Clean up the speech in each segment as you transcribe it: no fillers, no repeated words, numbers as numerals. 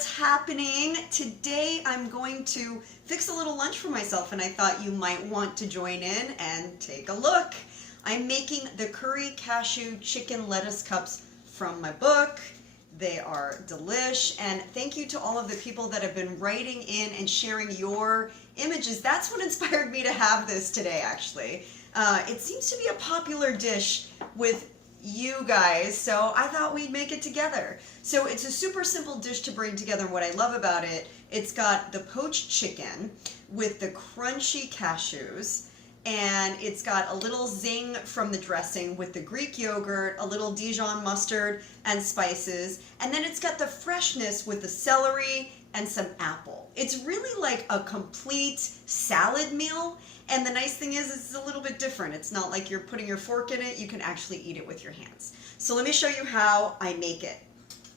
what's happening? Today I'm going to fix a little lunch for myself and I thought you might want to join in and take a look. I'm making the curry cashew chicken lettuce cups from my book. They are delish, and thank you to all of the people that have been writing in and sharing your images. That's what inspired me to have this today, actually. It seems to be a popular dish with you guys, so I thought we'd make it together. So it's a super simple dish to bring together, and what I love about it, it's got the poached chicken with the crunchy cashews, and it's got a little zing from the dressing with the Greek yogurt, a little Dijon mustard and spices, and then it's got the freshness with the celery and some apple. It's really like a complete salad meal, and the nice thing is it's a little bit different. It's not like you're putting your fork in it, you can actually eat it with your hands. So let me show you how I make it.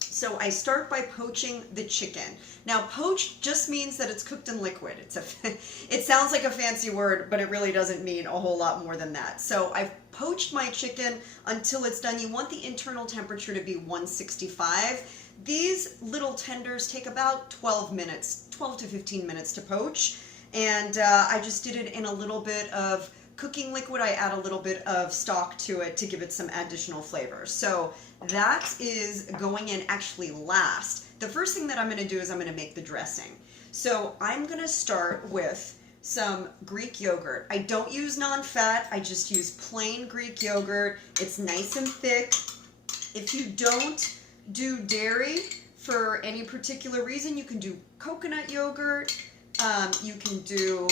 So I start by poaching the chicken. Now poached just means that it's cooked in liquid. It sounds like a fancy word, but it really doesn't mean a whole lot more than that. So I've poached my chicken until it's done. You want the internal temperature to be 165. These little tenders take about 12 minutes, 12 to 15 minutes to poach. And I just did it in a little bit of cooking liquid. I add a little bit of stock to it to give it some additional flavor. So that is going in actually last. The first thing that I'm going to do is I'm going to make the dressing. So I'm going to start with some Greek yogurt. I don't use non-fat. I just use plain Greek yogurt. It's nice and thick. If you don't do dairy for any particular reason, you can do coconut yogurt. You can do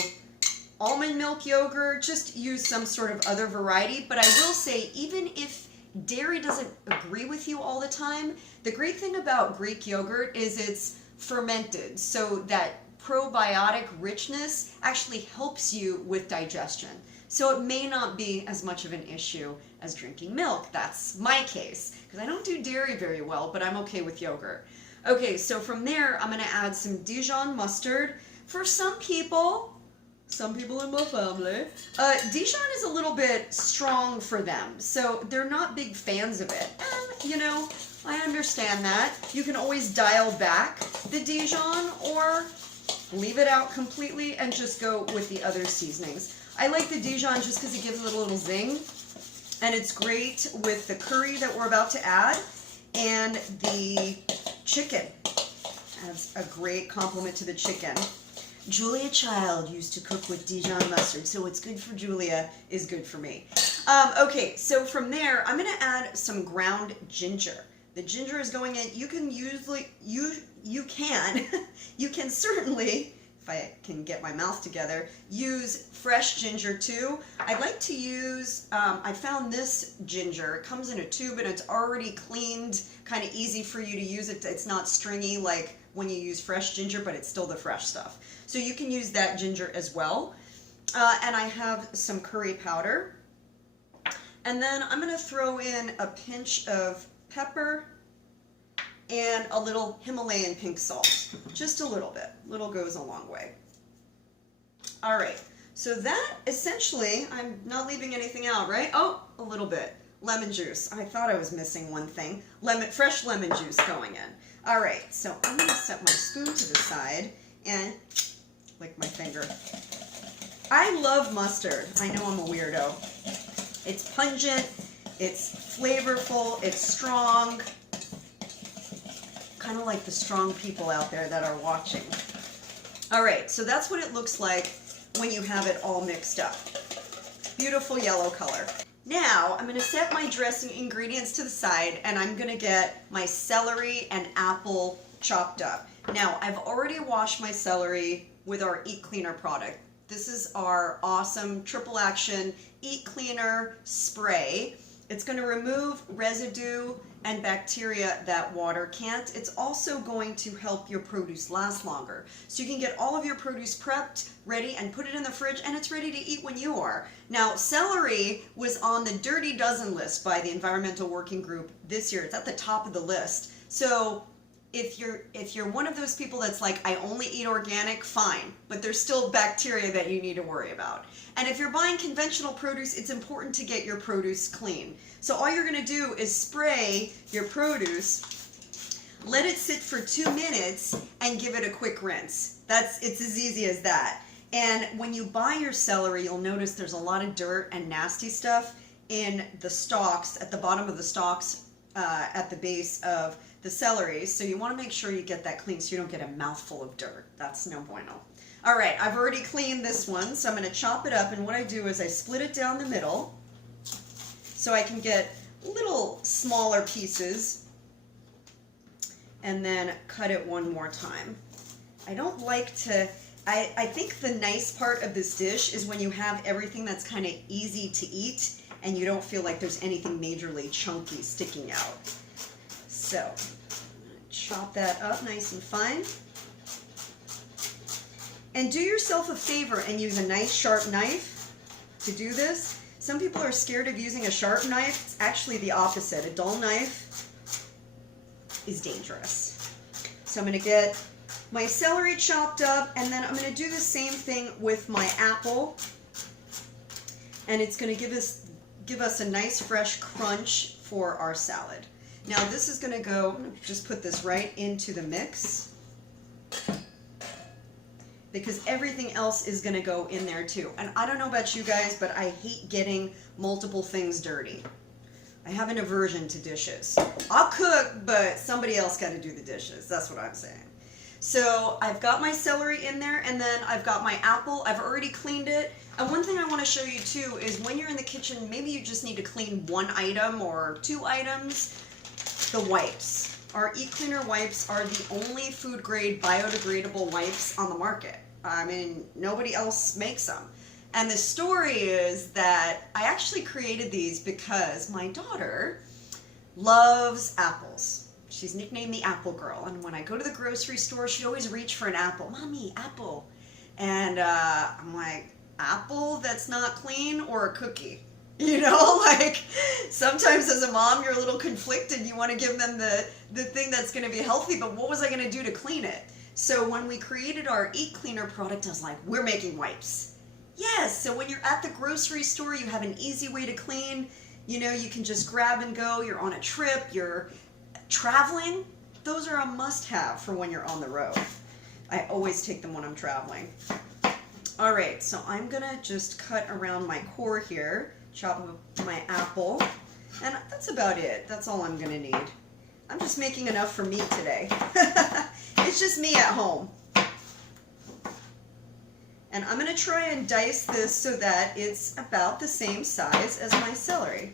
almond milk yogurt, just use some sort of other variety. But I will say, even if dairy doesn't agree with you all the time, the great thing about Greek yogurt is it's fermented, so that probiotic richness actually helps you with digestion. So it may not be as much of an issue as drinking milk. That's my case, because I don't do dairy very well, but I'm okay with yogurt. Okay, so from there, I'm going to add some Dijon mustard. For some people in my family, Dijon is a little bit strong for them, so they're not big fans of it. And, you know, I understand that. You can always dial back the Dijon or leave it out completely and just go with the other seasonings. I like the Dijon just because it gives it a little zing, and it's great with the curry that we're about to add, and the chicken adds a great complement to the chicken. Julia Child used to cook with Dijon mustard, so what's good for Julia is good for me. Okay, so from there, I'm going to add some ground ginger. The ginger is going in. You can usually, you can certainly, if I can get my mouth together, use fresh ginger too. I like to use, I found this ginger. It comes in a tube and it's already cleaned, kind of easy for you to use it. It's not stringy like when you use fresh ginger, but it's still the fresh stuff. So you can use that ginger as well. And I have some curry powder. And then I'm going to throw in a pinch of pepper and a little Himalayan pink salt. Just a little bit. Little goes a long way. All right. So that essentially, I'm not leaving anything out, right? Oh, a little bit. Lemon juice. I thought I was missing one thing. Fresh lemon juice going in. All right, so I'm going to set my spoon to the side and lick my finger. I love mustard. I know I'm a weirdo. It's pungent, it's flavorful, it's strong. Kind of like the strong people out there that are watching. All right, so that's what it looks like when you have it all mixed up. Beautiful yellow color. Now, I'm going to set my dressing ingredients to the side, and I'm going to get my celery and apple chopped up. Now, I've already washed my celery with our Eat Cleaner product. This is our awesome triple action Eat Cleaner spray. It's going to remove residue and bacteria that water can't. It's also going to help your produce last longer. So you can get all of your produce prepped, ready, and put it in the fridge, and it's ready to eat when you are. Now, celery was on the Dirty Dozen list by the Environmental Working Group this year. It's at the top of the list. So if you're one of those people that's like, I only eat organic, fine, but there's still bacteria that you need to worry about. And if you're buying conventional produce, it's important to get your produce clean. So all you're going to do is spray your produce let it sit for 2 minutes, and give it a quick rinse. It's as easy as that. And when you buy your celery, you'll notice there's a lot of dirt and nasty stuff in the stalks, at the bottom of the stalks, at the base of the celery. So you want to make sure you get that clean so you don't get a mouthful of dirt. That's no bueno. All right, I've already cleaned this one, so I'm going to chop it up. And what I do is I split it down the middle so I can get little smaller pieces, and then cut it one more time. I don't like to... I think the nice part of this dish is when you have everything that's kind of easy to eat and you don't feel like there's anything majorly chunky sticking out. So, chop that up nice and fine. And do yourself a favor and use a nice sharp knife to do this. Some people are scared of using a sharp knife. It's actually the opposite. A dull knife is dangerous. So I'm going to get my celery chopped up, and then I'm going to do the same thing with my apple, and it's going to give us a nice fresh crunch for our salad. Now this is going to go, I'm going to just put this right into the mix, because everything else is going to go in there too. And I don't know about you guys, but I hate getting multiple things dirty. I have an aversion to dishes. I'll cook, but somebody else got to do the dishes. That's what I'm saying. So I've got my celery in there, and then I've got my apple. I've already cleaned it. And one thing I want to show you too is when you're in the kitchen, maybe you just need to clean 1 item or 2 items. The wipes. Our Eat Cleaner wipes are the only food grade biodegradable wipes on the market. I mean, nobody else makes them. And the story is that I actually created these because my daughter loves apples. She's nicknamed the Apple Girl, and when I go to the grocery store, she'd always reach for an apple. Mommy, apple. And I'm like, apple that's not clean or a cookie? You know, like sometimes as a mom, you're a little conflicted. You want to give them the thing that's going to be healthy, but what was I going to do to clean it? So when we created our Eat Cleaner product, I was like, we're making wipes. Yes, so when you're at the grocery store, you have an easy way to clean. You know, you can just grab and go. You're on a trip, you're traveling. Those are a must-have for when you're on the road. I always take them when I'm traveling. All right, so I'm gonna just cut around my core here, chop up my apple, and that's about it. That's all I'm gonna need. I'm just making enough for me today. It's just me at home. And I'm gonna try and dice this so that it's about the same size as my celery.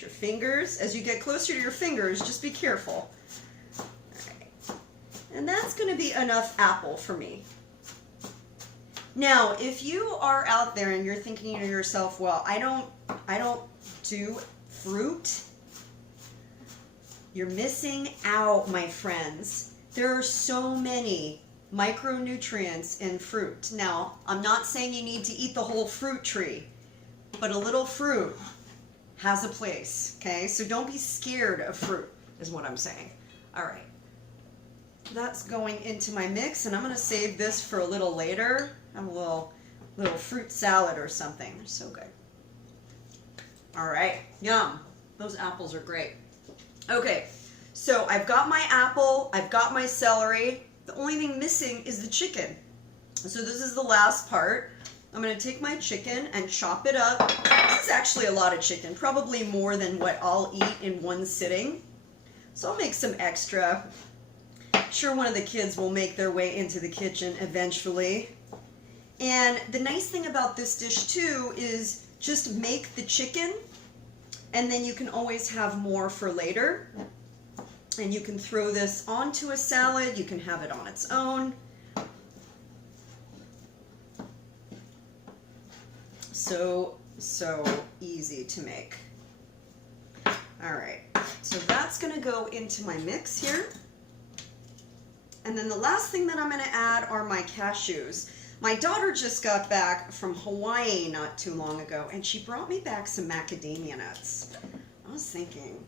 Your fingers. As you get closer to your fingers, just be careful. All right. And that's going to be enough apple for me. Now, if you are out there and you're thinking to yourself, well, I don't do fruit, you're missing out, my friends. There are so many micronutrients in fruit. Now, I'm not saying you need to eat the whole fruit tree, but a little fruit has a place, okay? So don't be scared of fruit, is what I'm saying. All right. That's going into my mix, and I'm going to save this for a little later. Have a little fruit salad or something. They're so good. All right. Yum. Those apples are great. Okay. So I've got my apple. I've got my celery. The only thing missing is the chicken. So this is the last part. I'm going to take my chicken and chop it up. This is actually a lot of chicken, probably more than what I'll eat in one sitting. So I'll make some extra. I'm sure one of the kids will make their way into the kitchen eventually. And the nice thing about this dish too is just make the chicken, and then you can always have more for later. And you can throw this onto a salad. You can have it on its own. So easy to make. All right, so that's gonna go into my mix here. And then the last thing that I'm gonna add are my cashews. My daughter just got back from Hawaii not too long ago, and she brought me back some macadamia nuts. I was thinking,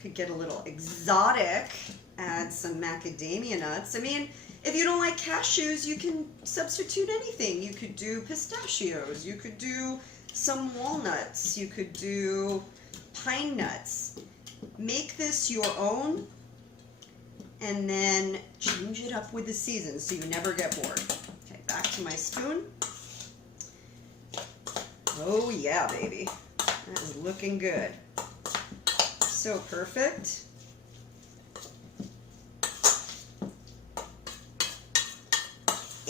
could get a little exotic, add some macadamia nuts. I mean, If you don't like cashews, you can substitute anything. You could do pistachios, you could do some walnuts, you could do pine nuts. Make this your own and then change it up with the seasons so you never get bored. Okay, back to my spoon. Oh yeah, baby. That is looking good. So perfect.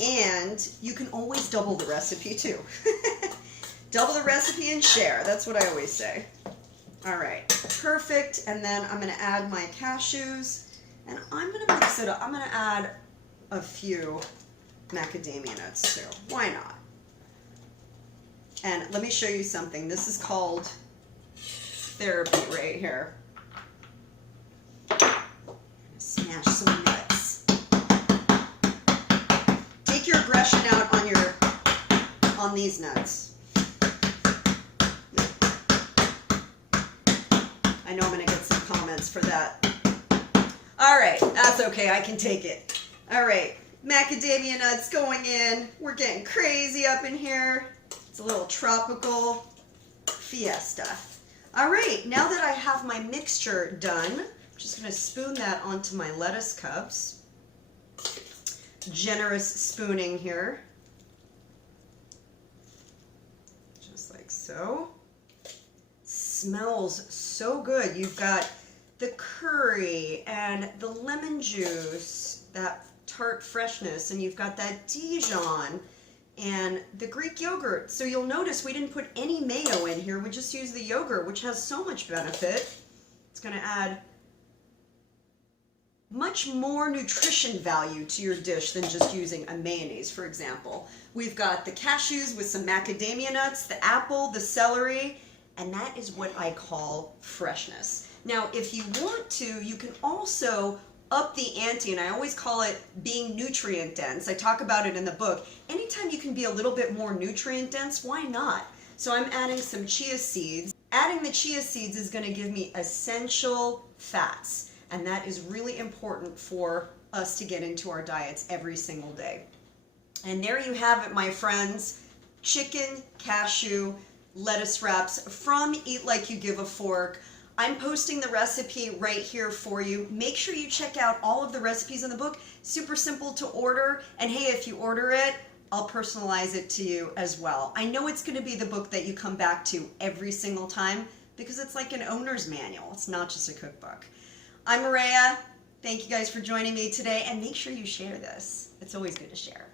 And you can always double the recipe too. Double the recipe and share. That's what I always say. All right, perfect. And then I'm going to add my cashews. And I'm going to mix it up. I'm going to add a few macadamia nuts too. Why not? And let me show you something. This is called therapy right here. Smash some nuts. Take your aggression out on these nuts. I know I'm going to get some comments for that. All right, that's okay. I can take it. All right, macadamia nuts going in. We're getting crazy up in here. It's a little tropical fiesta. All right, now that I have my mixture done, I'm just going to spoon that onto my lettuce cups. Generous spooning here. Just like so. Smells so good. You've got the curry and the lemon juice, that tart freshness, and you've got that Dijon and the Greek yogurt. So you'll notice we didn't put any mayo in here. We just used the yogurt, which has so much benefit. It's going to add much more nutrition value to your dish than just using a mayonnaise, for example. We've got the cashews with some macadamia nuts, the apple, the celery, and that is what I call freshness. Now, if you want to, you can also up the ante, and I always call it being nutrient dense. I talk about it in the book. Anytime you can be a little bit more nutrient dense, why not? So I'm adding some chia seeds. Adding the chia seeds is going to give me essential fats, and that is really important for us to get into our diets every single day. And there you have it, my friends. Chicken, cashew, lettuce wraps from Eat Like You Give a Fork. I'm posting the recipe right here for you. Make sure you check out all of the recipes in the book. Super simple to order. And hey, if you order it, I'll personalize it to you as well. I know it's going to be the book that you come back to every single time because it's like an owner's manual. It's not just a cookbook. I'm Mareya. Thank you guys for joining me today, and make sure you share this. It's always good to share.